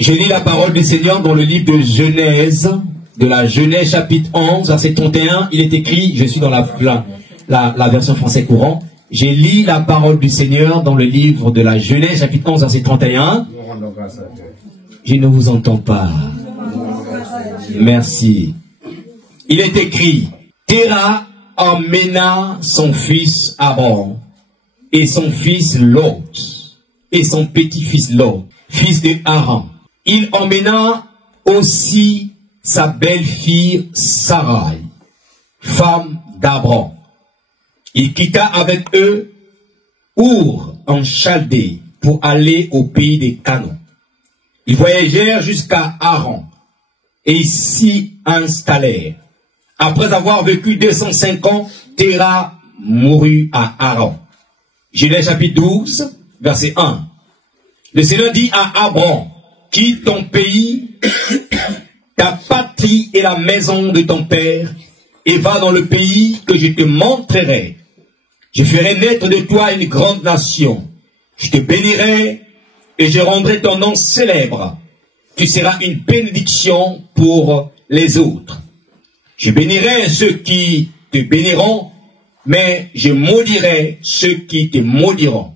Je lis la parole du Seigneur dans le livre de Genèse, de la Genèse chapitre 11, verset 31. Il est écrit, je suis dans la version français courant, je lis la parole du Seigneur dans le livre de la Genèse chapitre 11, verset 31. Je ne vous entends pas. Merci. Il est écrit, Téra emmena son fils Aaron et son fils Lot et son petit-fils Lot, fils de Aaron. Il emmena aussi sa belle-fille Sarai, femme d'Abram. Il quitta avec eux Our en Chaldée pour aller au pays des Canaan. Ils voyagèrent jusqu'à Haran et ils s'y installèrent. Après avoir vécu 205 ans, Téra mourut à Haran. Genèse chapitre 12, verset 1. Le Seigneur dit à Abram, quitte ton pays, ta patrie et la maison de ton père, et va dans le pays que je te montrerai. Je ferai naître de toi une grande nation. Je te bénirai et je rendrai ton nom célèbre. Tu seras une bénédiction pour les autres. Je bénirai ceux qui te béniront, mais je maudirai ceux qui te maudiront.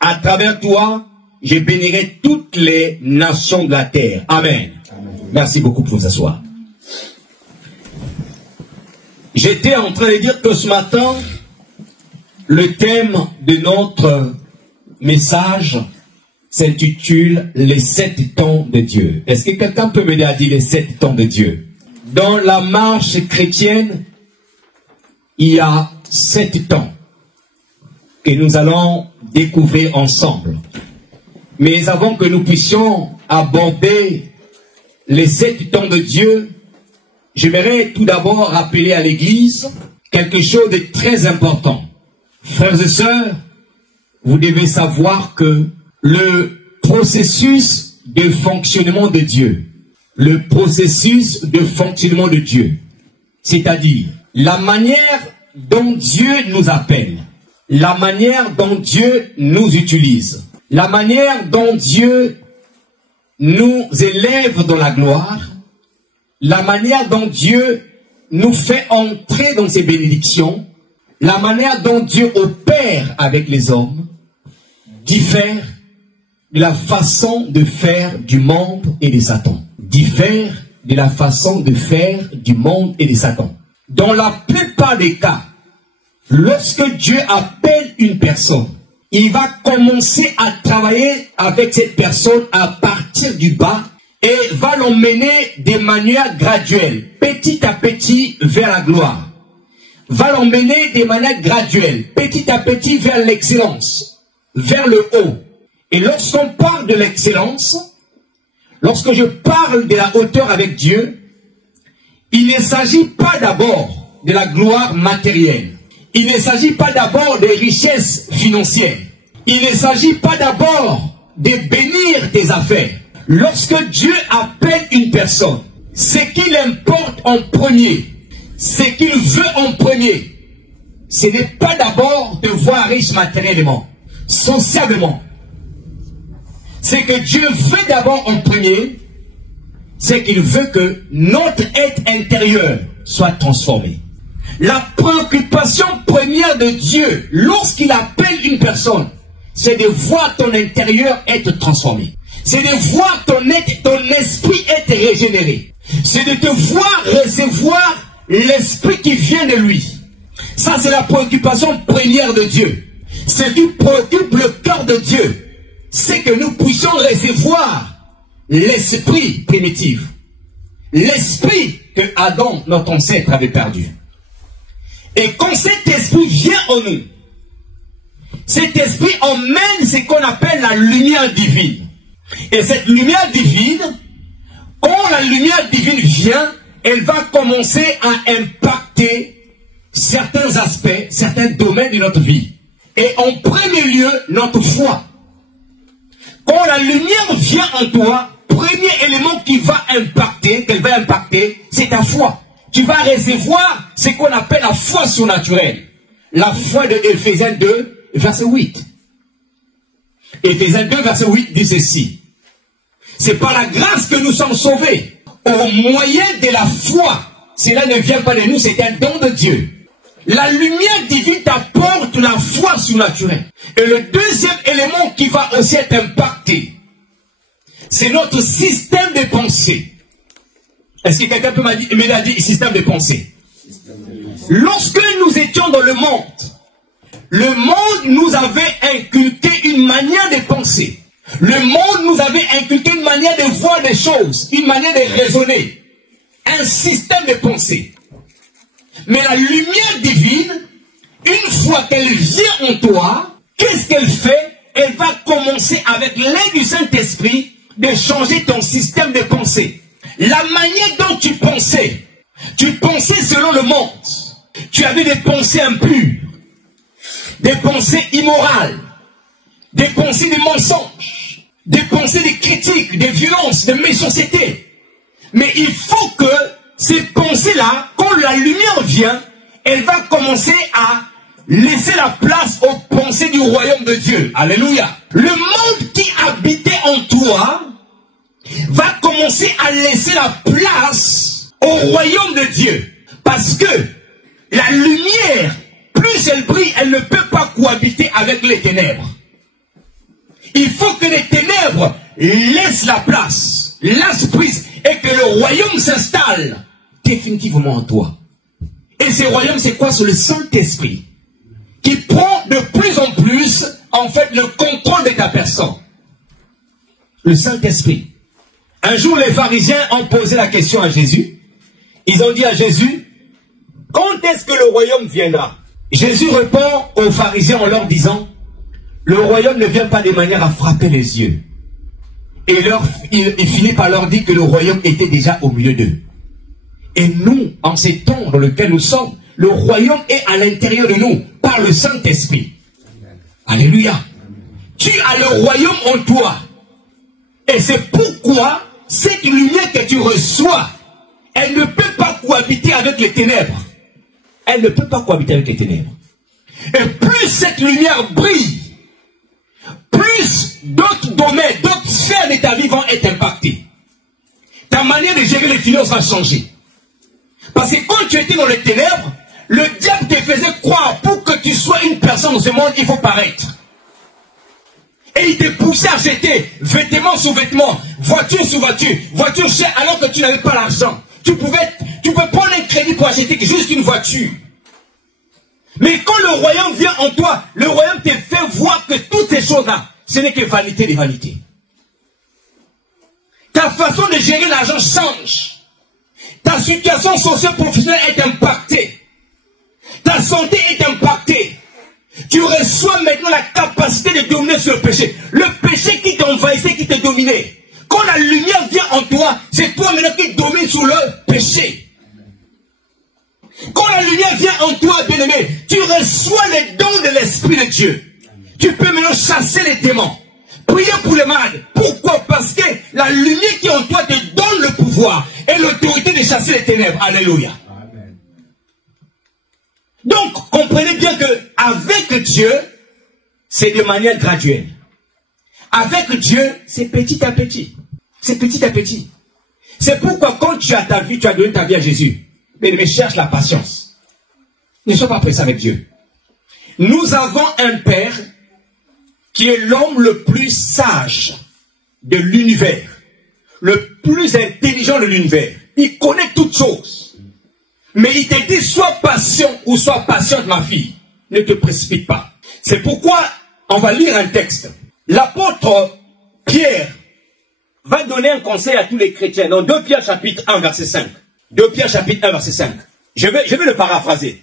À travers toi, je bénirai toutes les nations de la terre. Amen. Amen. Merci beaucoup pour vous asseoir. J'étais en train de dire que ce matin, le thème de notre message s'intitule « Les 7 temps de Dieu ». Est-ce que quelqu'un peut m'aider à dire les 7 temps de Dieu? Dans la marche chrétienne, il y a 7 temps que nous allons découvrir ensemble. Mais avant que nous puissions aborder les 7 temps de Dieu, j'aimerais tout d'abord rappeler à l'Église quelque chose de très important. Frères et sœurs, vous devez savoir que le processus de fonctionnement de Dieu, c'est-à-dire la manière dont Dieu nous appelle, la manière dont Dieu nous utilise, la manière dont Dieu nous élève dans la gloire, la manière dont Dieu nous fait entrer dans ses bénédictions, la manière dont Dieu opère avec les hommes, diffère de la façon de faire du monde et de Satan. Diffère de la façon de faire du monde et de Satan. Dans la plupart des cas, lorsque Dieu appelle une personne, il va commencer à travailler avec cette personne à partir du bas et va l'emmener de manière graduelle, petit à petit vers la gloire. Va l'emmener de manière graduelle, petit à petit vers l'excellence, vers le haut. Et lorsqu'on parle de l'excellence, lorsque je parle de la hauteur avec Dieu, il ne s'agit pas d'abord de la gloire matérielle. Il ne s'agit pas d'abord des richesses financières. Il ne s'agit pas d'abord de bénir tes affaires. Lorsque Dieu appelle une personne, ce qu'il importe en premier, ce qu'il veut en premier, ce n'est pas d'abord de voir riche matériellement, socialement. Ce que Dieu veut d'abord en premier, c'est qu'il veut que notre être intérieur soit transformé. La préoccupation première de Dieu, lorsqu'il appelle une personne, c'est de voir ton intérieur être transformé. C'est de voir ton esprit être régénéré. C'est de te voir recevoir l'esprit qui vient de lui. Ça, c'est la préoccupation première de Dieu. Ce qui préoccupe le cœur de Dieu, c'est que nous puissions recevoir l'esprit primitif. L'esprit que Adam, notre ancêtre, avait perdu. Et quand cet esprit vient en nous, cet esprit emmène ce qu'on appelle la lumière divine. Et cette lumière divine, quand la lumière divine vient, elle va commencer à impacter certains aspects, certains domaines de notre vie. Et en premier lieu, notre foi. Quand la lumière vient en toi, premier élément qui va impacter, qu'elle va impacter, c'est ta foi. Tu vas recevoir ce qu'on appelle la foi surnaturelle. La foi de Éphésiens 2, verset 8. Éphésiens 2, verset 8 dit ceci. C'est par la grâce que nous sommes sauvés. Au moyen de la foi. Cela ne vient pas de nous, c'est un don de Dieu. La lumière divine t'apporte la foi surnaturelle. Et le deuxième élément qui va aussi être impacté, c'est notre système de pensée. Est-ce que quelqu'un peut me dire système de pensée? Lorsque nous étions dans le monde nous avait inculqué une manière de penser. Le monde nous avait inculqué une manière de voir les choses, une manière de raisonner. Un système de pensée. Mais la lumière divine, une fois qu'elle vient en toi, qu'est-ce qu'elle fait? Elle va commencer avec l'aide du Saint-Esprit de changer ton système de pensée. La manière dont tu pensais selon le monde. Tu avais des pensées impures, des pensées immorales, des pensées de mensonges, des pensées de critiques, de violences, de méchanceté. Mais il faut que ces pensées-là, quand la lumière vient, elle va commencer à laisser la place aux pensées du royaume de Dieu. Alléluia. Le monde qui habitait en toi va commencer à laisser la place au royaume de Dieu. Parce que la lumière, plus elle brille, elle ne peut pas cohabiter avec les ténèbres. Il faut que les ténèbres laissent la place, lâchent prise, et que le royaume s'installe définitivement en toi. Et ce royaume, c'est quoi? C'est le Saint-Esprit qui prend de plus en plus, en fait, le contrôle de ta personne. Le Saint-Esprit. Un jour, les pharisiens ont posé la question à Jésus. Ils ont dit à Jésus, quand est-ce que le royaume viendra? Jésus répond aux pharisiens en leur disant, le royaume ne vient pas de manière à frapper les yeux. Et il finit par leur dire que le royaume était déjà au milieu d'eux. Et nous, en ces temps dans lesquels nous sommes, le royaume est à l'intérieur de nous, par le Saint-Esprit. Alléluia. Tu as le royaume en toi. Et c'est pourquoi cette lumière que tu reçois, elle ne peut pas cohabiter avec les ténèbres. Elle ne peut pas cohabiter avec les ténèbres. Et plus cette lumière brille, plus d'autres domaines, d'autres sphères de ta vie vont être impactées. Ta manière de gérer les finances va changer. Parce que quand tu étais dans les ténèbres, le diable te faisait croire, pour que tu sois une personne dans ce monde, il faut paraître. Et il te poussait à jeter vêtements sous vêtements, voiture sous voiture, voiture chère, alors que tu n'avais pas l'argent. Tu pouvais prendre un crédit pour acheter juste une voiture. Mais quand le royaume vient en toi, le royaume te fait voir que toutes ces choses-là, ce n'est que vanité des vanités. Ta façon de gérer l'argent change. Ta situation socio-professionnelle est impactée. Ta santé est impactée. Tu reçois maintenant la capacité de dominer sur le péché. Le péché qui t'envahissait, qui te dominait. Quand la lumière vient en toi, c'est toi maintenant qui domines sur le péché. Quand la lumière vient en toi, bien-aimé, tu reçois les dons de l'Esprit de Dieu. Tu peux maintenant chasser les démons. Prier pour les malades. Pourquoi? Parce que la lumière qui est en toi te donne le pouvoir et l'autorité de chasser les ténèbres. Alléluia. Amen. Donc, comprenez bien que avec Dieu, c'est de manière graduelle. Avec Dieu, c'est petit à petit. C'est petit à petit. C'est pourquoi quand tu as ta vie, tu as donné ta vie à Jésus. Mais cherche la patience. Ne sois pas pressé avec Dieu. Nous avons un Père qui est l'homme le plus sage de l'univers, le plus intelligent de l'univers. Il connaît toutes choses. Mais il te dit, sois patient ou sois patiente, ma fille. Ne te précipite pas. C'est pourquoi on va lire un texte. L'apôtre Pierre va donner un conseil à tous les chrétiens dans 2 Pierre chapitre 1 verset 5. 2 Pierre chapitre 1 verset 5. Je vais le paraphraser.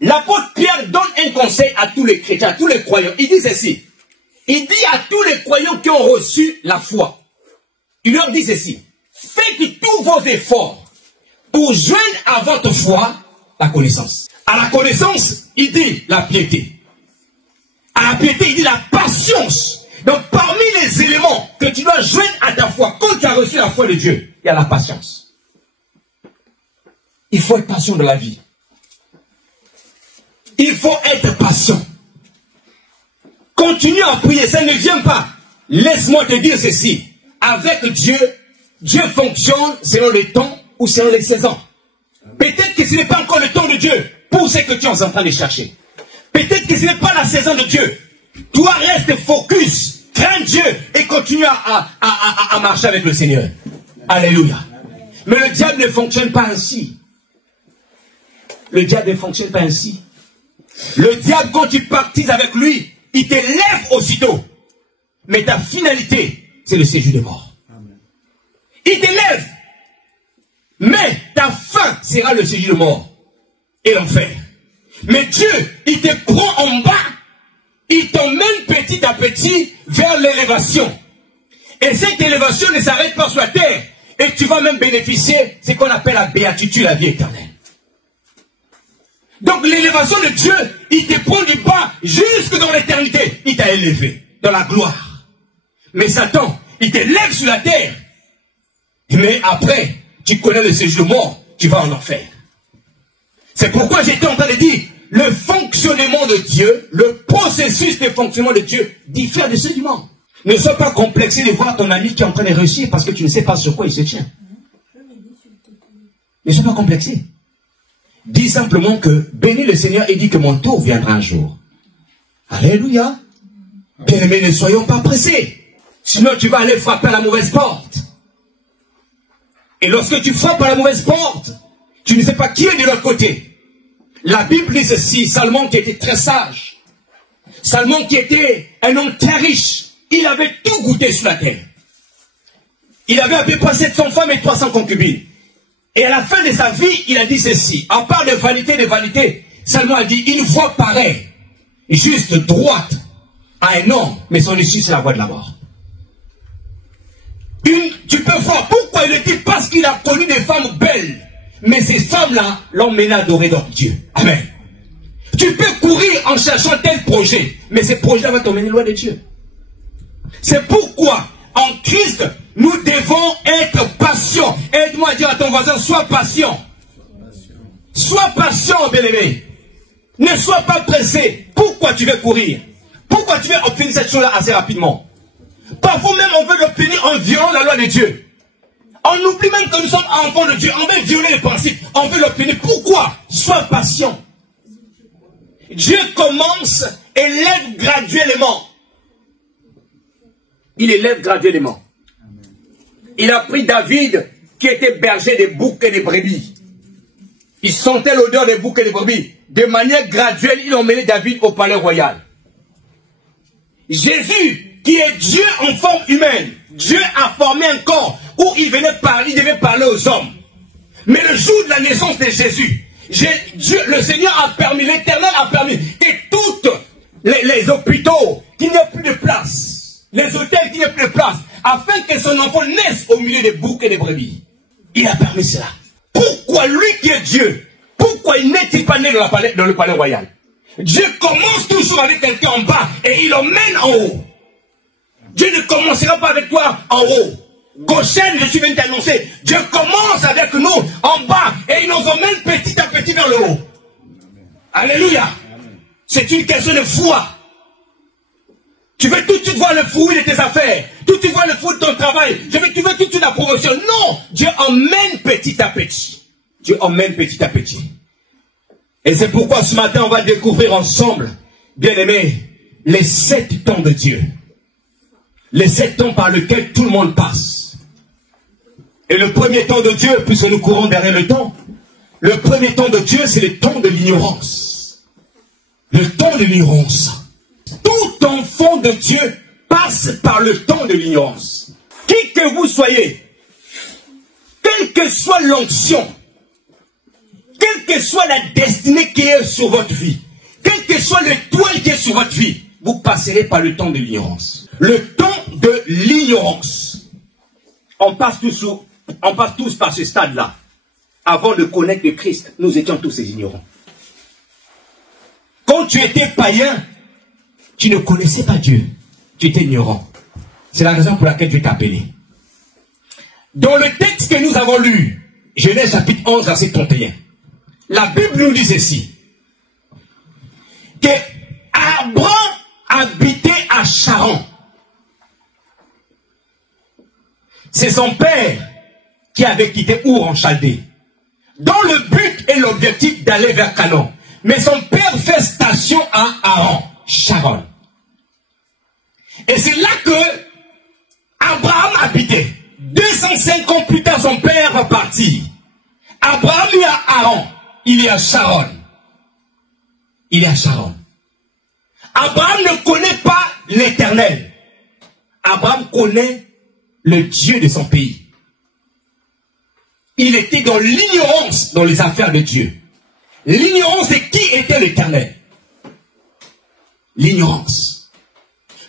L'apôtre Pierre donne un conseil à tous les chrétiens, à tous les croyants. Il dit ceci. Il dit à tous les croyants qui ont reçu la foi. Il leur dit ceci. Faites tous vos efforts pour joindre à votre foi la connaissance. À la connaissance, il dit la piété. À la piété, il dit la patience. Donc parmi les éléments que tu dois joindre à ta foi, quand tu as reçu la foi de Dieu, il y a la patience. Il faut être patient dans la vie. Il faut être patient. Continue à prier, ça ne vient pas. Laisse-moi te dire ceci. avec Dieu, Dieu fonctionne selon les temps ou selon les saisons. Peut-être que ce n'est pas encore le temps de Dieu pour ce que tu es en train de chercher. Peut-être que ce n'est pas la saison de Dieu. Toi, reste focus, crains Dieu et continue à marcher avec le Seigneur. Alléluia. Mais le diable ne fonctionne pas ainsi. Le diable ne fonctionne pas ainsi. Le diable, quand tu pactises avec lui, il t'élève aussitôt. Mais ta finalité, c'est le séjour de mort. Il t'élève. Mais ta fin sera le séjour de mort et l'enfer. Mais Dieu, il te prend en bas. Il t'emmène petit à petit vers l'élévation. Et cette élévation ne s'arrête pas sur la terre. Et tu vas même bénéficier de ce qu'on appelle la béatitude, la vie éternelle. Donc l'élévation de Dieu, il te prend du bas jusque dans l'éternité. Il t'a élevé dans la gloire. Mais Satan, il t'élève sur la terre. Mais après, tu connais le séjour de mort, tu vas en enfer. C'est pourquoi j'étais en train de dire, le fonctionnement de Dieu, le processus de fonctionnement de Dieu diffère de ceux du monde. Ne sois pas complexé de voir ton ami qui est en train de réussir parce que tu ne sais pas sur quoi il se tient. Ne sois pas complexé. Dis simplement que bénis le Seigneur et dis que mon tour viendra un jour. Alléluia. Bien-aimés, ne soyons pas pressés. Sinon tu vas aller frapper à la mauvaise porte. Et lorsque tu frappes à la mauvaise porte, tu ne sais pas qui est de l'autre côté. La Bible dit ceci, Salomon qui était très sage, Salomon qui était un homme très riche, il avait tout goûté sur la terre. Il avait à peu près 700 femmes et 300 concubines. Et à la fin de sa vie, il a dit ceci, à part de vanité, Salomon a dit, une voie pareille, juste droite, à un homme, mais son issue c'est la voie de la mort. Tu peux voir pourquoi il le dit, parce qu'il a connu des femmes belles. Mais ces femmes-là l'ont mené à adorer d'autres dieux. Amen. Tu peux courir en cherchant tel projet, mais ces projets vont t'emmener loin de Dieu. C'est pourquoi, en Christ, nous devons être patients. Aide-moi à dire à ton voisin, sois patient. Sois patient, bien-aimé. Ne sois pas pressé. Pourquoi tu veux courir? Pourquoi tu veux obtenir cette chose-là assez rapidement? Parfois même, on veut l'obtenir en violant la loi de Dieu. On oublie même que nous sommes enfants de Dieu. On veut violer les principes. On veut l'obtenir. Pourquoi? Sois patient. Dieu commence et lève graduellement. Il élève graduellement. Il a pris David qui était berger des boucs et des brebis. Il sentait l'odeur des boucs et des brebis. De manière graduelle, il a emmené David au palais royal. Jésus, qui est Dieu en forme humaine, Dieu a formé un corps où il devait parler aux hommes. Mais le jour de la naissance de Jésus, Dieu, le Seigneur a permis, l'Éternel a permis que toutes les hôpitaux, qu'il n'y ait plus de place, les hôtels, qu'il n'y ait plus de place, afin que son enfant naisse au milieu des boucs et des brebis. Il a permis cela. Pourquoi lui qui est Dieu, pourquoi il n'est-il pas né dans le palais royal? Dieu commence toujours avec quelqu'un en bas et il l'emmène en haut. Dieu ne commencera pas avec toi en haut. Goshen, je suis venu t'annoncer. Dieu commence avec nous en bas et il nous emmène petit à petit vers le haut. Alléluia. C'est une question de foi. Tu veux tout de suite voir le fruit de tes affaires. Tout de suite voir le fruit de ton travail. Tu veux tout de suite la promotion. Non. Dieu emmène petit à petit. Dieu emmène petit à petit. Et c'est pourquoi ce matin, on va découvrir ensemble, bien aimés, les 7 temps de Dieu. Les 7 temps par lesquels tout le monde passe. Et le premier temps de Dieu, puisque nous courons derrière le temps, le premier temps de Dieu, c'est le temps de l'ignorance. Le temps de l'ignorance. Tout enfant de Dieu passe par le temps de l'ignorance. Qui que vous soyez, quelle que soit l'onction, quelle que soit la destinée qui est sur votre vie, quel que soit l'étoile qui est sur votre vie, vous passerez par le temps de l'ignorance. Le temps de l'ignorance. On passe tous par ce stade-là. Avant de connaître le Christ, nous étions tous ces ignorants. Quand tu étais païen, tu ne connaissais pas Dieu. Tu étais ignorant. C'est la raison pour laquelle Dieu t'a appelé. Dans le texte que nous avons lu, Genèse chapitre 11, verset 31, la Bible nous dit ceci, que Abraham habitait à Charan. c'est son père qui avait quitté Our en Chaldée, dans le but et l'objectif d'aller vers Canaan. Mais son père fait station à Haran, Sharon. Et c'est là que Abraham habitait. 205 ans plus tard, son père va partir. Abraham est à Haran, il est à Sharon. Il est à Sharon. Abraham ne connaît pas l'Éternel. Abraham connaît le Dieu de son pays. Il était dans l'ignorance dans les affaires de Dieu. L'ignorance de qui était l'Éternel. L'ignorance.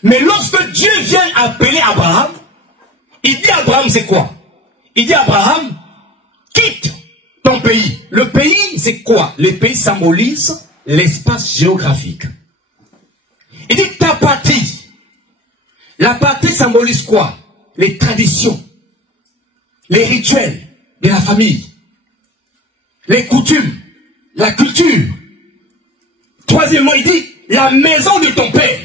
Mais lorsque Dieu vient appeler Abraham, il dit à Abraham, c'est quoi? Il dit à Abraham, quitte ton pays. Le pays, c'est quoi? Le pays symbolise l'espace géographique. Il dit ta patrie. La patrie symbolise quoi? Les traditions, les rituels de la famille, les coutumes, la culture. Troisièmement, il dit la maison de ton père.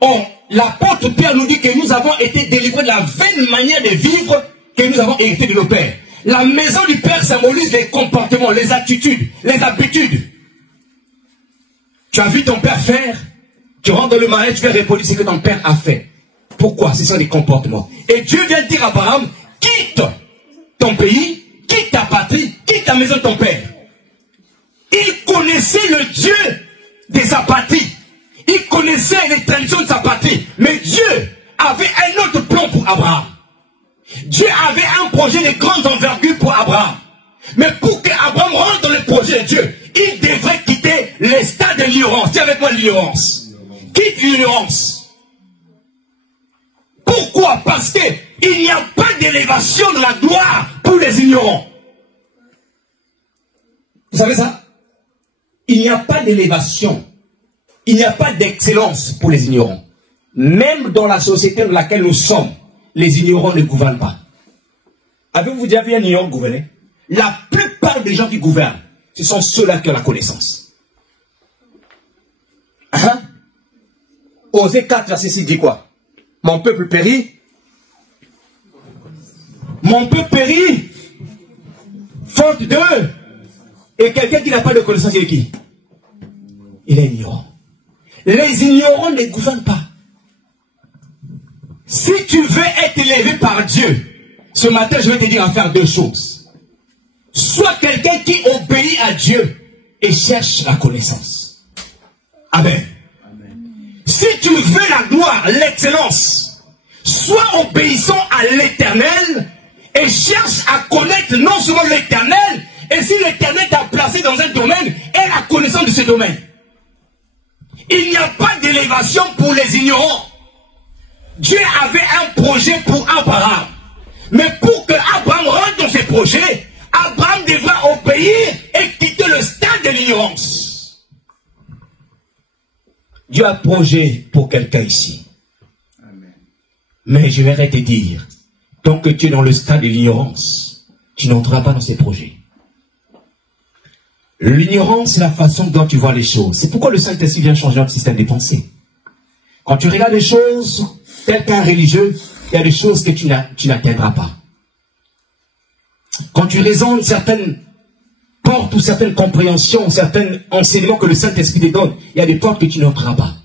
Oh, l'apôtre Pierre nous dit que nous avons été délivrés de la vaine manière de vivre que nous avons hérité de nos pères. La maison du père symbolise les comportements, les attitudes, les habitudes. Tu as vu ton père faire, tu rentres dans le mariage, tu vas répondre ce que ton père a fait. Pourquoi? Ce sont des comportements. Et Dieu vient dire à Abraham, quitte ton pays, quitte ta patrie, quitte ta maison de ton père. Il connaissait le Dieu de sa patrie. Il connaissait les traditions de sa patrie. Mais Dieu avait un autre plan pour Abraham. Dieu avait un projet de grande envergure pour Abraham. Mais pour qu'Abraham rentre dans le projet de Dieu, il devrait quitter les stades de l'ignorance. Dis avec moi l'ignorance. Quitte l'ignorance. Pourquoi? Parce qu'il n'y a pas d'élévation de la gloire pour les ignorants. Vous savez ça? Il n'y a pas d'élévation. Il n'y a pas d'excellence pour les ignorants. Même dans la société dans laquelle nous sommes, les ignorants ne gouvernent pas. Avez-vous déjà vu un ignorant gouverner? La plupart des gens qui gouvernent, ce sont ceux-là qui ont la connaissance. Hein? Osée 4, verset 6 dit quoi? Mon peuple périt. Mon peuple périt. Faute d'eux. Et quelqu'un qui n'a pas de connaissance, il est qui? Il est ignorant. Les ignorants ne gouvernent pas. Si tu veux être élevé par Dieu, ce matin je vais te dire à faire deux choses. Sois quelqu'un qui obéit à Dieu et cherche la connaissance. Amen. Si tu veux la gloire, l'excellence, sois obéissant à l'Éternel et cherche à connaître non seulement l'Éternel, et si l'Éternel t'a placé dans un domaine, aie la connaissance de ce domaine. Il n'y a pas d'élévation pour les ignorants. Dieu avait un projet pour Abraham. Mais pour que Abraham rentre dans ses projets, Abraham devra obéir et quitter le stade de l'ignorance. Dieu a un projet pour quelqu'un ici. Amen. Mais je vais te dire, tant que tu es dans le stade de l'ignorance, tu n'entreras pas dans ses projets. L'ignorance, c'est la façon dont tu vois les choses. C'est pourquoi le Saint-Esprit vient changer notre système de pensée. Quand tu regardes les choses, tel qu'un religieux, il y a des choses que tu n'atteindras pas. Quand tu raisonnes certaines portes ou certaines compréhensions, certains enseignements que le Saint-Esprit te donne, il y a des portes que tu n'entreras pas.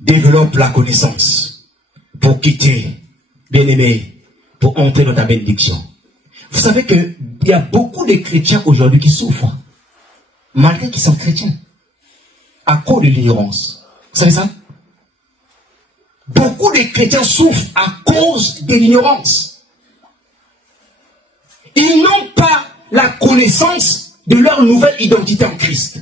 Développe la connaissance pour quitter, bien-aimé, pour entrer dans ta bénédiction. Vous savez qu'il y a beaucoup de chrétiens aujourd'hui qui souffrent, malgré qu'ils sont chrétiens, à cause de l'ignorance. Vous savez ça? Beaucoup de chrétiens souffrent à cause de l'ignorance. Ils n'ont pas la connaissance de leur nouvelle identité en Christ.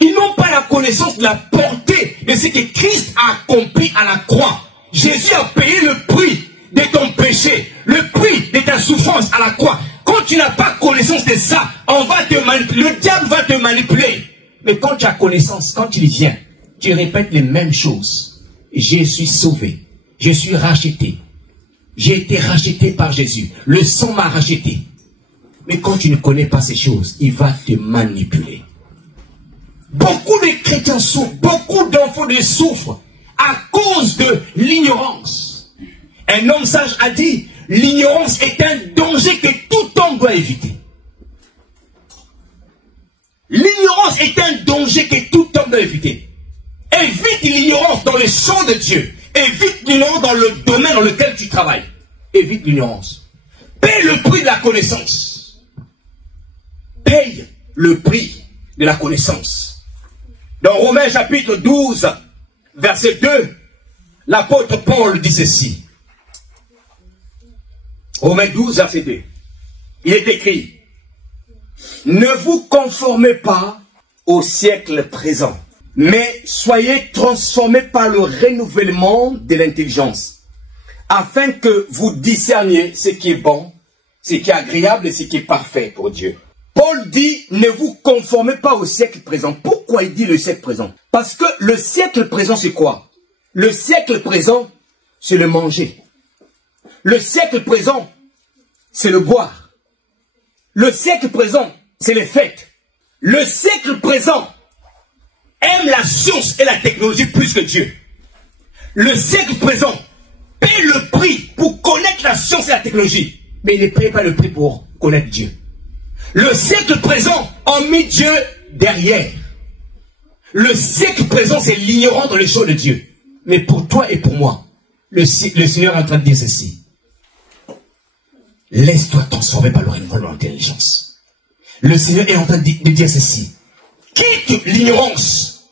Ils n'ont pas la connaissance de la portée de ce que Christ a accompli à la croix. Jésus a payé le prix de ton péché, le prix de ta souffrance à la croix. Quand tu n'as pas connaissance de ça, on va te manipuler, le diable va te manipuler. Mais quand tu as connaissance, quand il vient, tu répètes les mêmes choses. Je suis sauvé, je suis racheté. J'ai été racheté par Jésus. Le sang m'a racheté. Mais quand tu ne connais pas ces choses, il va te manipuler. Beaucoup de chrétiens souffrent, beaucoup d'enfants souffrent à cause de l'ignorance. Un homme sage a dit, l'ignorance est un danger que tout homme doit éviter. L'ignorance est un danger que tout homme doit éviter. Évite l'ignorance dans les champs de Dieu. Évite l'ignorance dans le domaine dans lequel tu travailles. Évite l'ignorance. Paye le prix de la connaissance. Paye le prix de la connaissance. Dans Romains chapitre 12, verset 2, l'apôtre Paul dit ceci. Romains 12, verset 2. Il est écrit, ne vous conformez pas au siècle présent, mais soyez transformés par le renouvellement de l'intelligence, afin que vous discerniez ce qui est bon, ce qui est agréable et ce qui est parfait pour Dieu. Paul dit, ne vous conformez pas au siècle présent. Pourquoi il dit le siècle présent? Parce que le siècle présent, c'est quoi? Le siècle présent, c'est le manger. Le siècle présent, c'est le boire. Le siècle présent, c'est les fêtes. Le siècle présent aime la science et la technologie plus que Dieu. Le siècle présent paie le prix pour connaître la science et la technologie, mais il ne paye pas le prix pour connaître Dieu. Le siècle présent a mis Dieu derrière. Le siècle présent, c'est l'ignorant dans les choses de Dieu. Mais pour toi et pour moi, le Seigneur est en train de dire ceci. Laisse-toi transformer par le renouvellement de l'intelligence. Le Seigneur est en train de dire ceci. Quitte l'ignorance.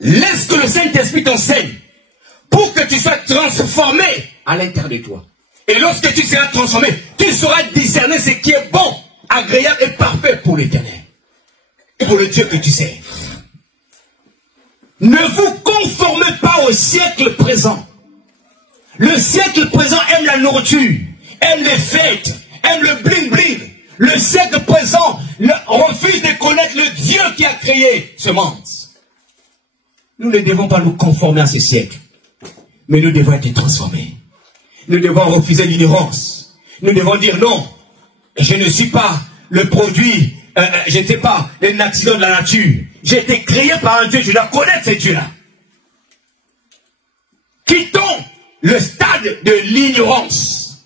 Laisse que le Saint-Esprit t'enseigne pour que tu sois transformé à l'intérieur de toi. Et lorsque tu seras transformé, tu sauras discerner ce qui est bon, agréable et parfait pour l'Éternel. Et pour le Dieu que tu sais. Ne vous conformez pas au siècle présent. Le siècle présent aime la nourriture, aime les fêtes, aime le bling-bling. Le siècle présent refuse de connaître le Dieu qui a créé ce monde. Nous ne devons pas nous conformer à ce siècle, mais nous devons être transformés. Nous devons refuser l'ignorance. Nous devons dire non, je ne suis pas le produit, je ne sais pas, un accident de la nature. J'ai été créé par un Dieu, je dois connaître ce Dieu-là. Quittons le stade de l'ignorance.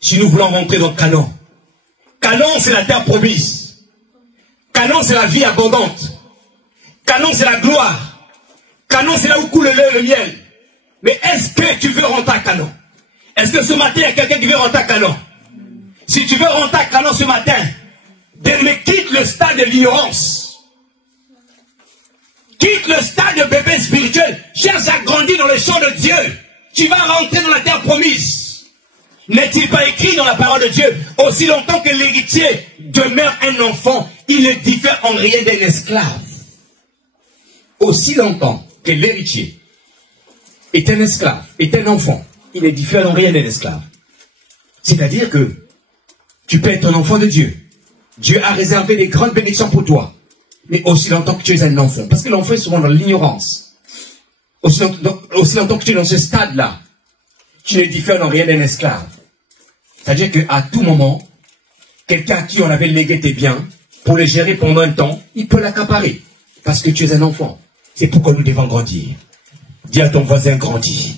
Si nous voulons rentrer dans Canaan, Canaan c'est la terre promise. Canaan c'est la vie abondante. Canaan c'est la gloire. Canaan c'est là où coule le lait et le miel. Mais est-ce que tu veux rentrer à Canaan? Est-ce que ce matin il y a quelqu'un qui veut rentrer à Canaan? Si tu veux rentrer à Canaan ce matin, quitte le stade de l'ignorance. Quitte le stade de bébé spirituel. Cherche à grandir dans les champs de Dieu. Tu vas rentrer dans la terre promise. N'est-il pas écrit dans la parole de Dieu, aussi longtemps que l'héritier demeure un enfant, il ne diffère en rien d'un esclave. Aussi longtemps que l'héritier est un esclave, est un enfant, il ne diffère en rien d'un esclave. C'est-à-dire que tu peux être un enfant de Dieu. Dieu a réservé des grandes bénédictions pour toi. Mais aussi longtemps que tu es un enfant. Parce que l'enfant est souvent dans l'ignorance. Aussi longtemps que tu es dans ce stade-là, tu ne diffères en rien d'un esclave. C'est-à-dire qu'à tout moment, quelqu'un à qui on avait légué tes biens, pour les gérer pendant un temps, il peut l'accaparer. Parce que tu es un enfant. C'est pourquoi nous devons grandir. Dis à ton voisin, grandis.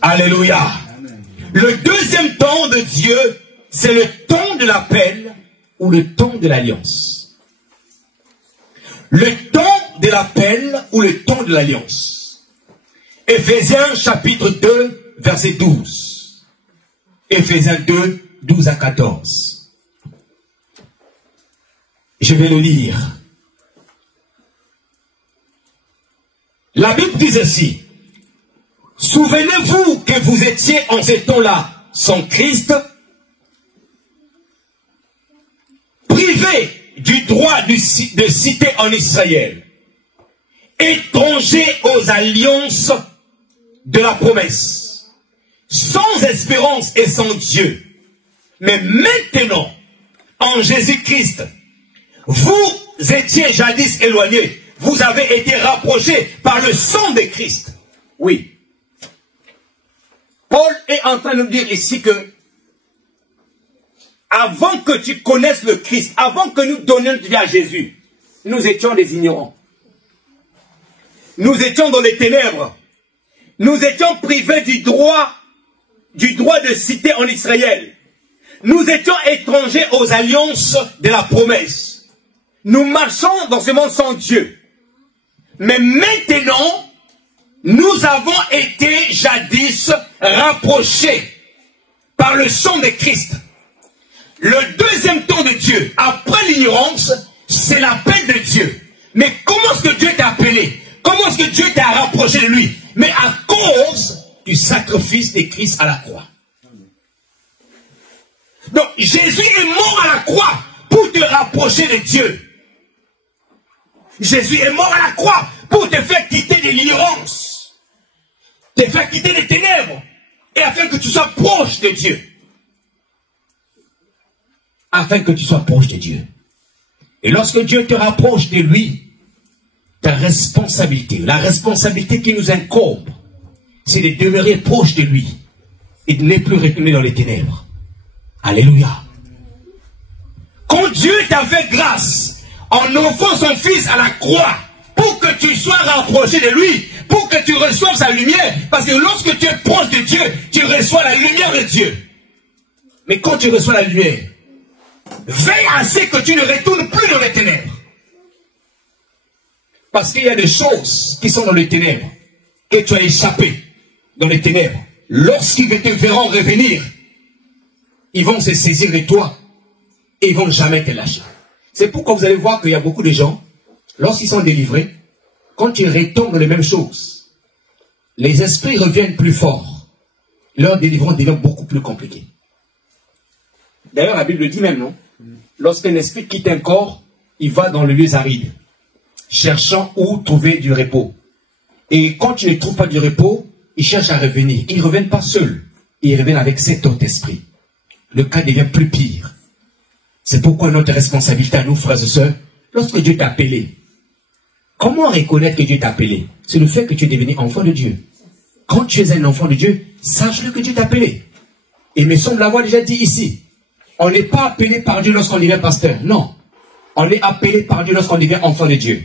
Alléluia. Amen. Le deuxième temps de Dieu, c'est le temps de l'appel ou le temps de l'alliance. Le temps de l'appel ou le temps de l'alliance. Éphésiens chapitre 2, verset 12. Éphésiens 2, 12 à 14. Je vais le lire. La Bible dit ceci. Souvenez-vous que vous étiez en ces temps-là sans Christ, privés du droit de cité en Israël, étrangers aux alliances de la promesse, sans espérance et sans Dieu. Mais maintenant, en Jésus-Christ, vous étiez jadis éloignés, vous avez été rapprochés par le sang de Christ. Oui. Paul est en train de nous dire ici que avant que tu connaisses le Christ, avant que nous donnions notre vie à Jésus, nous étions des ignorants. nous étions dans les ténèbres. Nous étions privés du droit de cité en Israël. Nous étions étrangers aux alliances de la promesse. Nous marchons dans ce monde sans Dieu. Mais maintenant, nous avons été jadis rapprochés par le sang de Christ. Le deuxième temps de Dieu, après l'ignorance, c'est l'appel de Dieu. Mais comment est-ce que Dieu t'a appelé? Comment est-ce que Dieu t'a rapproché de lui? Mais à cause du sacrifice de Christ à la croix. Donc, Jésus est mort à la croix pour te rapprocher de Dieu. Jésus est mort à la croix pour te faire quitter de l'ignorance, te faire quitter les ténèbres, et afin que tu sois proche de Dieu. Afin que tu sois proche de Dieu. Et lorsque Dieu te rapproche de lui, ta responsabilité, la responsabilité qui nous incombe, c'est de demeurer proche de lui et de ne plus retourner dans les ténèbres. Alléluia. Quand Dieu t'a fait grâce en offrant son Fils à la croix pour que tu sois rapproché de lui, pour que tu reçoives sa lumière, parce que lorsque tu es proche de Dieu, tu reçois la lumière de Dieu. Mais quand tu reçois la lumière, veille à ce que tu ne retournes plus dans les ténèbres. Parce qu'il y a des choses qui sont dans les ténèbres, que tu as échappé dans les ténèbres. Lorsqu'ils te verront revenir, ils vont se saisir de toi et ils ne vont jamais te lâcher. C'est pourquoi vous allez voir qu'il y a beaucoup de gens, lorsqu'ils sont délivrés, quand ils retombent dans les mêmes choses, les esprits reviennent plus forts. Leur délivrance devient beaucoup plus compliquée. D'ailleurs, la Bible dit même, non? Lorsqu'un esprit quitte un corps, il va dans les lieux arides, cherchant où trouver du repos. Et quand tu ne trouves pas du repos, ils cherchent à revenir. Ils ne reviennent pas seuls, ils reviennent avec cet autre esprit. Le cas devient plus pire. C'est pourquoi notre responsabilité à nous, frères et sœurs, lorsque Dieu t'a appelé, comment reconnaître que Dieu t'a appelé? C'est le fait que tu es devenu enfant de Dieu. Quand tu es un enfant de Dieu, sache-le que Dieu t'a appelé. Et il me semble l'avoir déjà dit ici. On n'est pas appelé par Dieu lorsqu'on devient pasteur. Non. On est appelé par Dieu lorsqu'on devient enfant de Dieu.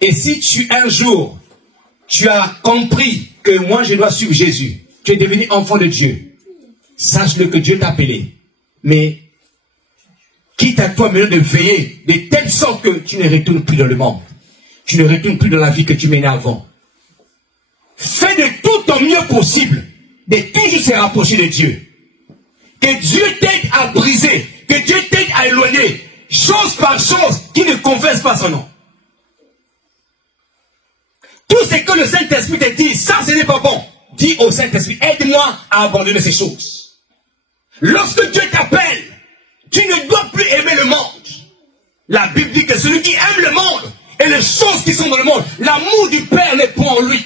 Et si un jour, tu as compris que moi je dois suivre Jésus, tu es devenu enfant de Dieu, sache-le que Dieu t'a appelé. Mais quitte à toi maintenant de veiller de telle sorte que tu ne retournes plus dans le monde. Tu ne retournes plus dans la vie que tu menais avant. Fais de tout ton mieux possible de toujours se rapprocher de Dieu. Que Dieu t'aide à briser, que Dieu t'aide à éloigner, chose par chose, qui ne confesse pas son nom. Tout ce que le Saint-Esprit te dit, ça ce n'est pas bon. Dis au Saint-Esprit, aide-moi à abandonner ces choses. Lorsque Dieu t'appelle, tu ne dois plus aimer le monde. La Bible dit que celui qui aime le monde et les choses qui sont dans le monde, l'amour du Père n'est pas en lui.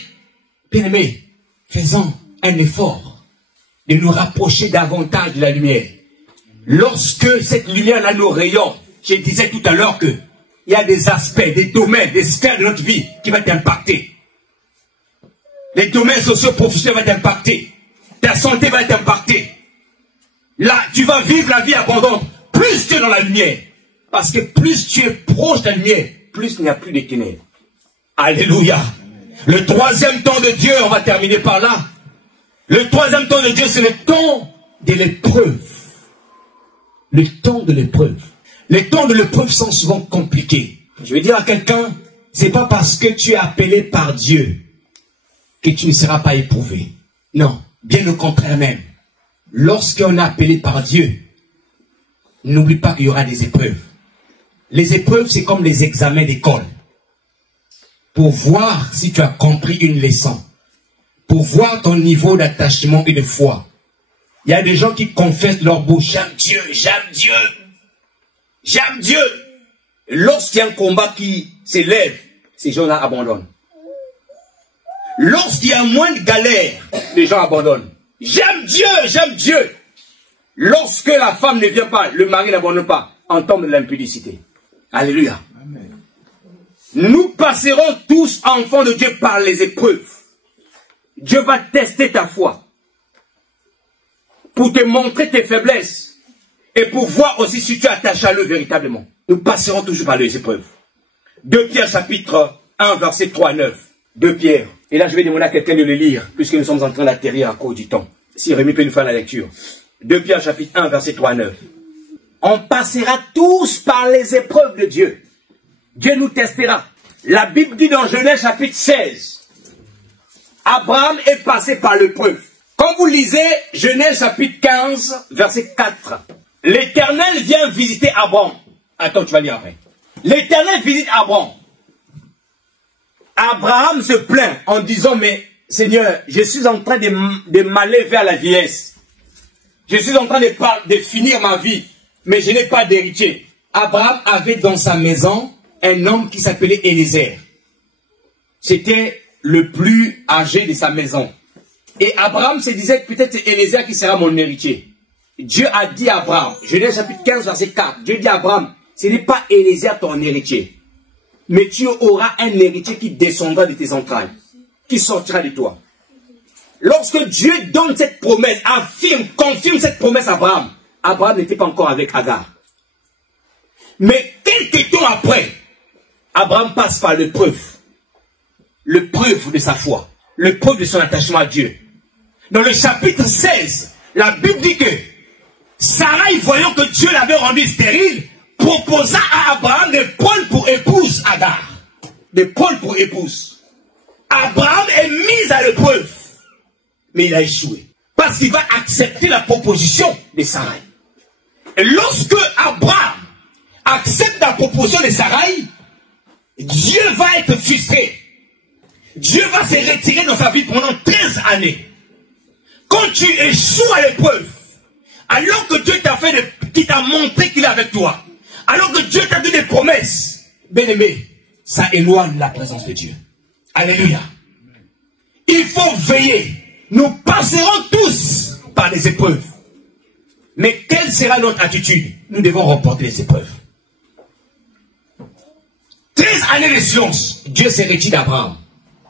Bien-aimés, faisons un effort de nous rapprocher davantage de la lumière. Lorsque cette lumière-là nous rayonne, je disais tout à l'heure que il y a des aspects, des domaines, des sphères de notre vie qui vont t'impacter. Les domaines socio-professionnels vont t'impacter. Ta santé va t'impacter. Là, tu vas vivre la vie abondante. Plus tu es dans la lumière. Parce que plus tu es proche de la lumière, plus il n'y a plus de ténèbres. Alléluia. Le troisième temps de Dieu, on va terminer par là. Le troisième temps de Dieu, c'est le temps de l'épreuve. Le temps de l'épreuve. Les temps de l'épreuve sont souvent compliqués. Je veux dire à quelqu'un, c'est pas parce que tu es appelé par Dieu que tu ne seras pas éprouvé. Non, bien au contraire même. Lorsqu'on est appelé par Dieu, n'oublie pas qu'il y aura des épreuves. Les épreuves, c'est comme les examens d'école. Pour voir si tu as compris une leçon. Pour voir ton niveau d'attachement et de foi. Il y a des gens qui confessent leur bouche, j'aime Dieu, j'aime Dieu. J'aime Dieu. Et lorsqu'il y a un combat qui s'élève, ces gens-là abandonnent. Lorsqu'il y a moins de galères, les gens abandonnent. J'aime Dieu, j'aime Dieu. Lorsque la femme ne vient pas, le mari n'abandonne pas, on tombe de l'impudicité. Alléluia. Amen. Nous passerons tous, enfants de Dieu, par les épreuves. Dieu va tester ta foi. Pour te montrer tes faiblesses. Et pour voir aussi si tu es attaché à lui véritablement. Nous passerons toujours par les épreuves. 2 Pierre chapitre 1, verset 3 à 9. 2 Pierre. Et là, je vais demander à quelqu'un de le lire, puisque nous sommes en train d'atterrir à cause du temps. Si Rémi peut nous faire la lecture. 2 Pierre, chapitre 1, verset 3 à 9. On passera tous par les épreuves de Dieu. Dieu nous testera. La Bible dit dans Genèse, chapitre 16, Abraham est passé par l'épreuve. Quand vous lisez Genèse, chapitre 15, verset 4, l'Éternel vient visiter Abraham. Attends, tu vas lire après. L'Éternel visite Abraham. Abraham se plaint en disant, mais Seigneur, je suis en train de m'aller vers la vieillesse. Je suis en train de finir ma vie, mais je n'ai pas d'héritier. Abraham avait dans sa maison un homme qui s'appelait Élézer. C'était le plus âgé de sa maison. Et Abraham se disait que peut-être c'est Élézer qui sera mon héritier. Dieu a dit à Abraham, Genèse chapitre 15, verset 4, Dieu dit à Abraham, ce n'est pas Élézer ton héritier, mais tu auras un héritier qui descendra de tes entrailles, qui sortira de toi. Lorsque Dieu donne cette promesse, confirme cette promesse à Abraham, Abraham n'était pas encore avec Agar. Mais quelques temps après, Abraham passe par l'épreuve de sa foi, l'épreuve de son attachement à Dieu. Dans le chapitre 16, la Bible dit que Sarai, voyant que Dieu l'avait rendu stérile, proposa à Abraham de prendre pour épouse Agar. De prendre pour épouse. Abraham est mis à l'épreuve. Mais il a échoué. Parce qu'il va accepter la proposition de Sarai. Et lorsque Abraham accepte la proposition de Sarai, Dieu va être frustré. Dieu va se retirer dans sa vie pendant 13 années. Quand tu échoues à l'épreuve, alors que Dieu t'a fait, qui t'a montré qu'il est avec toi, alors que Dieu t'a donné des promesses, bien-aimé, ça éloigne la présence de Dieu. Alléluia. Il faut veiller. Nous passerons tous par les épreuves. Mais quelle sera notre attitude? Nous devons remporter les épreuves. 13 années de silence, Dieu s'est retenu d'Abraham.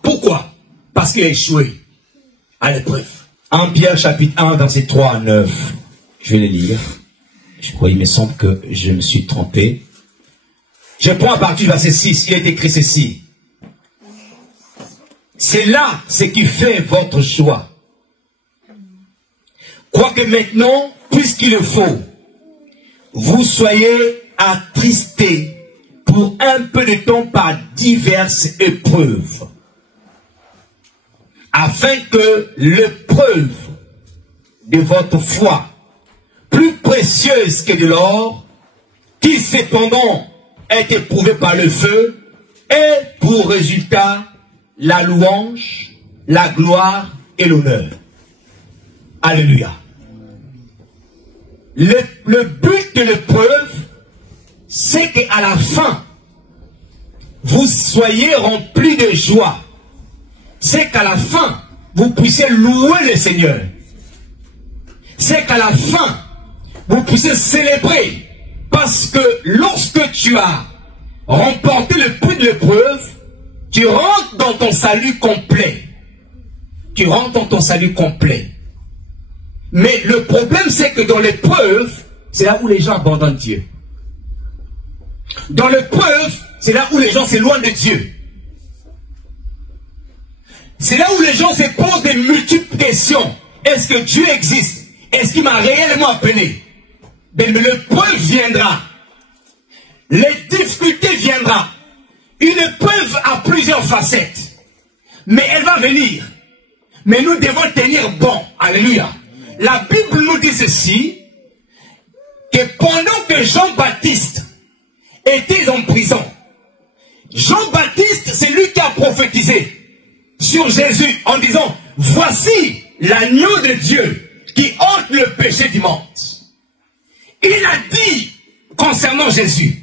Pourquoi? Parce qu'il a échoué à l'épreuve. 1 Pierre chapitre 1, verset 3 à 9. Je vais les lire. Je crois, il me semble que je me suis trompé. Je prends à partir du verset 6. Il est écrit ceci. C'est là ce qui fait votre choix. Quoique maintenant, puisqu'il le faut, vous soyez attristés pour un peu de temps par diverses épreuves, afin que l'épreuve de votre foi, plus précieuse que de l'or, qui cependant est éprouvée par le feu, ait pour résultat la louange, la gloire et l'honneur. Alléluia. Le but de l'épreuve, c'est qu'à la fin, vous soyez remplis de joie. C'est qu'à la fin, vous puissiez louer le Seigneur. C'est qu'à la fin, vous puissiez célébrer. Parce que lorsque tu as remporté le prix de l'épreuve, tu rentres dans ton salut complet. Tu rentres dans ton salut complet. Mais le problème, c'est que dans l'épreuve, c'est là où les gens abandonnent Dieu. Dans l'épreuve, c'est là où les gens s'éloignent de Dieu. C'est là où les gens se posent des multiples questions. Est-ce que Dieu existe? Est-ce qu'il m'a réellement appelé? Mais l'épreuve viendra. Les difficultés viendront. Une épreuve a plusieurs facettes. Mais elle va venir. Mais nous devons tenir bon. Alléluia. La Bible nous dit ceci, que pendant que Jean-Baptiste était en prison, Jean-Baptiste, c'est lui qui a prophétisé sur Jésus en disant, voici l'agneau de Dieu qui ôte le péché du monde. Il a dit concernant Jésus,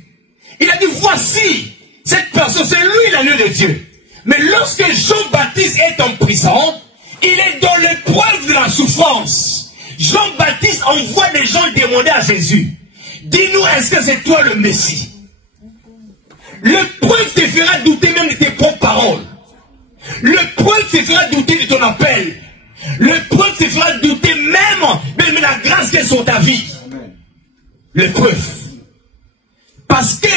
il a dit, voici cette personne, c'est lui l'agneau de Dieu. Mais lorsque Jean-Baptiste est en prison, il est dans l'épreuve de la souffrance. Jean-Baptiste envoie des gens demander à Jésus, dis-nous, est-ce que c'est toi le Messie? L'épreuve te fera douter même de tes propres paroles. L'épreuve te fera douter de ton appel. L'épreuve te fera douter même de la grâce qui est sur ta vie. L'épreuve. Parce que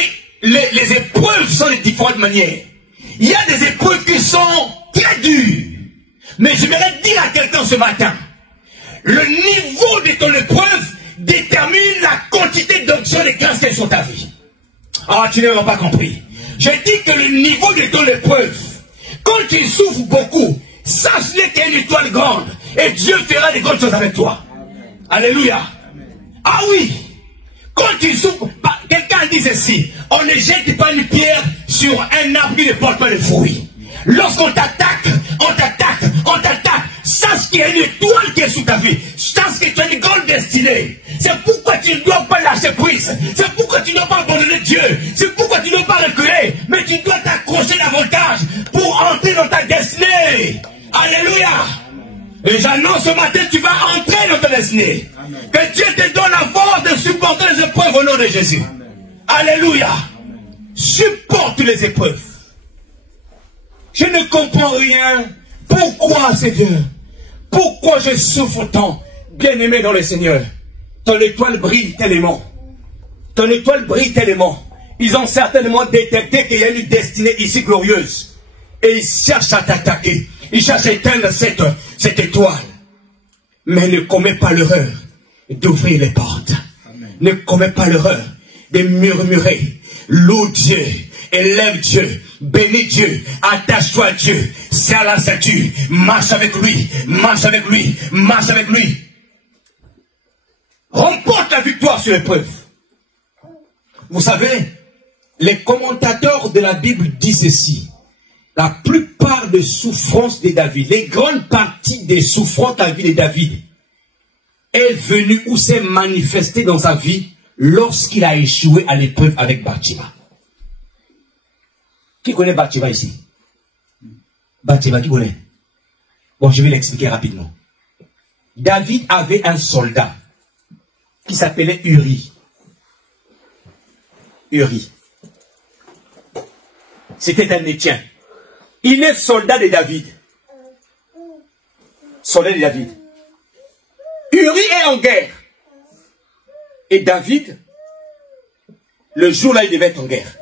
les épreuves sont de différentes manières. Il y a des épreuves qui sont très dur. Mais j'aimerais dire à quelqu'un ce matin, le niveau de ton épreuve détermine la quantité d'onction de grâce qui est sur ta vie. Ah, tu n'as pas compris. Je dis que le niveau de ton épreuve, quand tu souffres beaucoup, sache-le qu'il y a une étoile grande et Dieu fera des grandes choses avec toi. Alléluia. Ah oui. Quand tu souffres, quelqu'un dit ceci, on ne jette pas une pierre sur un arbre qui ne porte pas de fruits. Lorsqu'on t'attaque, sache qu'il y a une étoile qui est sous ta vie. Sache que tu as une grande destinée. C'est pourquoi tu ne dois pas lâcher prise. C'est pourquoi tu ne dois pas abandonner Dieu. C'est pourquoi tu ne dois pas reculer. Mais tu dois t'accrocher davantage pour entrer dans ta destinée. Alléluia. Et j'annonce ce matin, tu vas entrer dans ta destinée. Que Dieu te donne la force de supporter les épreuves au nom de Jésus. Alléluia. Supporte les épreuves. Je ne comprends rien. Pourquoi, Seigneur? Pourquoi je souffre tant? Bien-aimé dans le Seigneur, ton étoile brille tellement. Ton étoile brille tellement. Ils ont certainement détecté qu'il y a une destinée ici glorieuse. Et ils cherchent à t'attaquer. Ils cherchent à éteindre cette étoile. Mais ne commets pas l'erreur d'ouvrir les portes. Amen. Ne commets pas l'erreur de murmurer. Loue Dieu. Élève Dieu, bénis Dieu, attache-toi à Dieu, serre la ceinture, marche avec lui, marche avec lui, marche avec lui. Remporte la victoire sur l'épreuve. Vous savez, les commentateurs de la Bible disent ceci. La plupart des souffrances de David, les grandes parties des souffrances de la vie de David, est venue ou s'est manifestée dans sa vie lorsqu'il a échoué à l'épreuve avec Bathsheba. Qui connaît Bathsheba ici? Bathsheba, qui connaît? Bon, je vais l'expliquer rapidement. David avait un soldat qui s'appelait Uri. Uri. C'était un Éthien. Il est soldat de David. Soldat de David. Uri est en guerre. Et David, le jour-là, il devait être en guerre.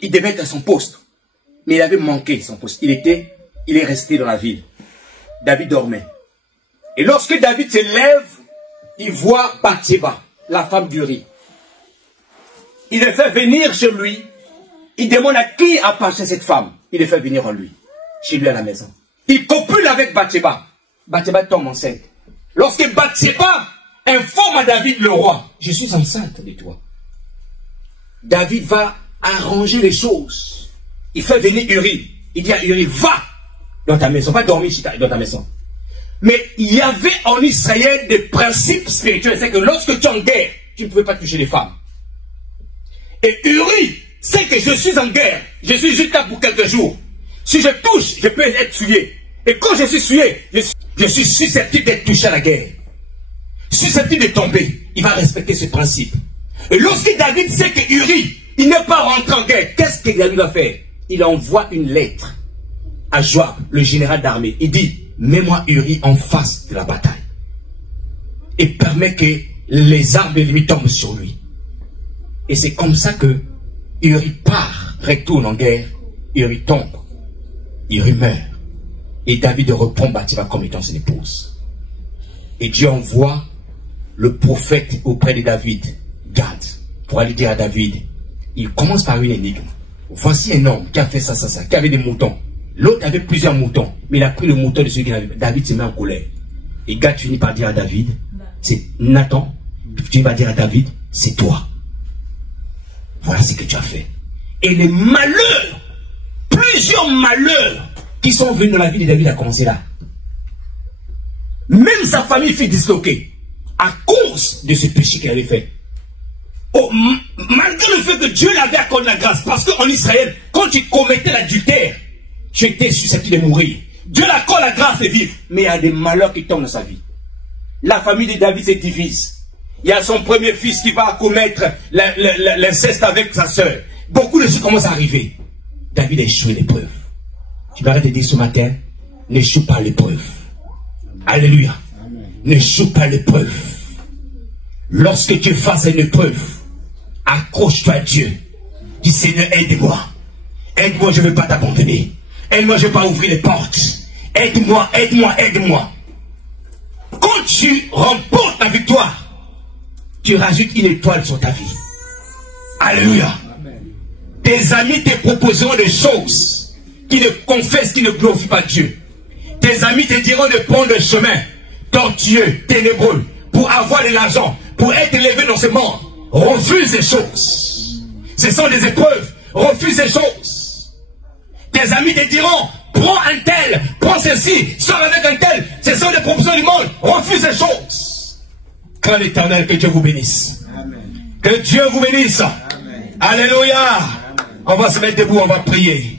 Il devait être à son poste. Mais il avait manqué son poste. Il est resté dans la ville. David dormait. Et lorsque David se lève, il voit Bathsheba, la femme d'Uri. Il le fait venir chez lui. Il demande à qui appartient cette femme. Il le fait venir en lui. Chez lui à la maison. Il copule avec Bathsheba. Bathsheba tombe enceinte. Lorsque Bathsheba informe à David le roi, je suis enceinte de toi. David va arranger les choses. Il fait venir Uri. Il dit à Uri, va dans ta maison, va dormir dans ta maison. Mais il y avait en Israël des principes spirituels. C'est que lorsque tu es en guerre, tu ne pouvais pas toucher les femmes. Et Uri sait que je suis en guerre. Je suis juste là pour quelques jours. Si je touche, je peux être souillé. Et quand je suis souillé, je suis susceptible d'être touché à la guerre. Susceptible de tomber. Il va respecter ce principe. Et lorsque David sait que Uri, il n'est pas rentré en guerre, qu'est-ce que David va faire? Il envoie une lettre à Joab, le général d'armée. Il dit, mets-moi Uri en face de la bataille. Et permet que les armes ennemies tombent sur lui. Et c'est comme ça que Uri part, retourne en guerre. Uri tombe. Uri meurt. Et David reprend Bathsheba comme étant son épouse. Et Dieu envoie le prophète auprès de David, Gad, pour aller dire à David, il commence par une énigme. Voici un homme qui a fait ça, qui avait des moutons. L'autre avait plusieurs moutons, mais il a pris le mouton de celui qui avait. David se met en colère. Et Gad finit par dire à David, c'est Nathan, tu vas dire à David, c'est toi. Voilà ce que tu as fait. Et les malheurs, plusieurs malheurs qui sont venus dans la vie de David a commencé là. Même sa famille fut disloquée à cause de ce péché qu'il avait fait. Oh, malgré le fait que Dieu l'avait accordé la grâce, parce qu'en Israël, quand tu commettais l'adultère, tu étais susceptible de mourir. Dieu l'accorde la grâce de vivre, mais il y a des malheurs qui tombent dans sa vie. La famille de David se divise. Il y a son premier fils qui va commettre l'inceste avec sa sœur. Beaucoup de choses commencent à arriver. David a échoué l'épreuve. Tu m'arrêtes de dire ce matin, n'échoue pas l'épreuve. Alléluia. N'échoue pas l'épreuve. Lorsque tu es face à une épreuve, accroche-toi à Dieu. Dis Seigneur, aide-moi. Aide-moi, je ne veux pas t'abandonner. Aide-moi, je ne vais pas ouvrir les portes. Aide-moi, aide-moi, aide-moi. Quand tu remportes ta victoire, tu rajoutes une étoile sur ta vie. Alléluia. Tes amis te proposeront des choses qui ne confessent, qui ne glorifient pas Dieu. Tes amis te diront de prendre le chemin tortueux, ténébreux, pour avoir de l'argent, pour être élevé dans ce monde. Refuse ces choses. Ce sont des épreuves. Refuse ces choses. Tes amis te diront, prends un tel, prends ceci, sors avec un tel. Ce sont des propositions du monde. Refuse ces choses. Quand l'Éternel, que Dieu vous bénisse. Amen. Que Dieu vous bénisse. Amen. Alléluia. Amen. On va se mettre debout, on va prier.